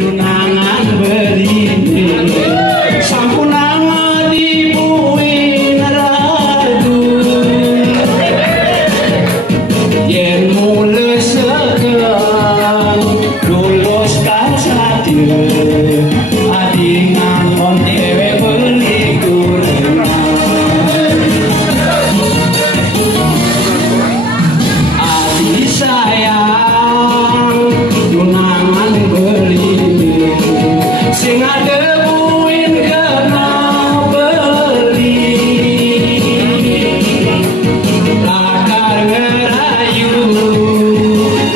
tunangan berini sampun dibuin radu yen mulai segan lulus kan sadir adi ngangon dewe beli gorengan adi sayang tunangan berini sing ada buin kena beli lakar ngerayu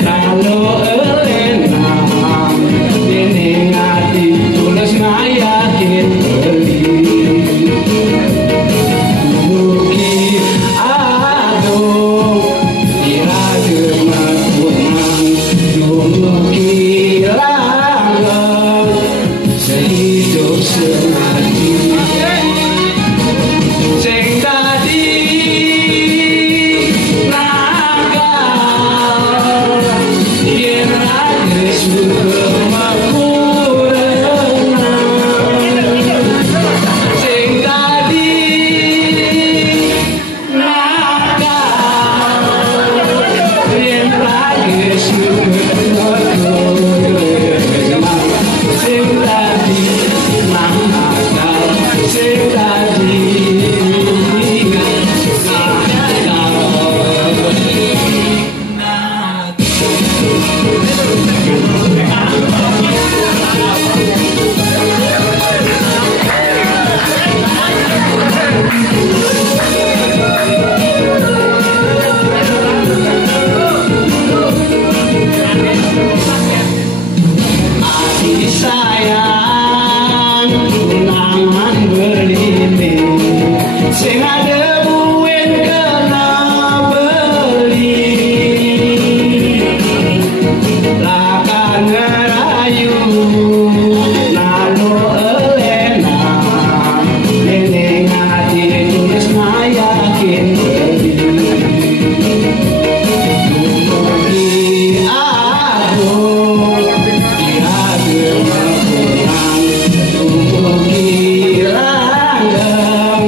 kalau elenang dene ngati tulis ngayakin beli mugi aduh kira gemakunang mugi langgeng sehidup semati sing tadi nakal yen ade sumekurenang sing tadi nakal yen ade sumekurenang sing tadi nakal sing tadi adi sayang tunangan berini sing ada buin kena beli lakar ngerayu nalo elenang dene ngati tulis ngayakin beli mugi aduh kira gemakunang mugi langgeng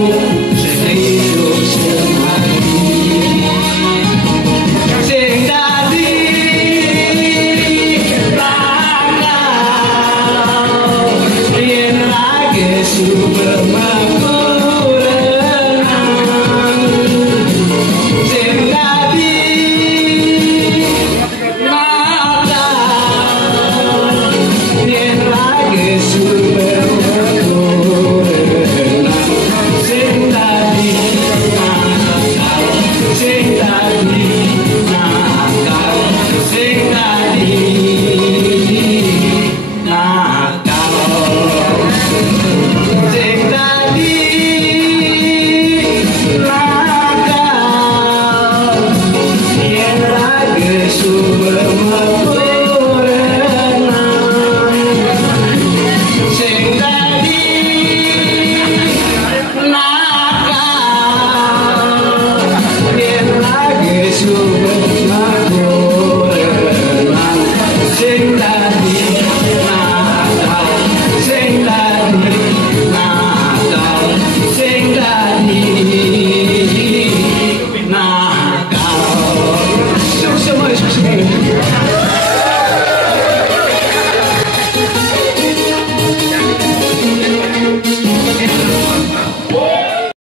sehidup semati sing dadi nakal yen lagi super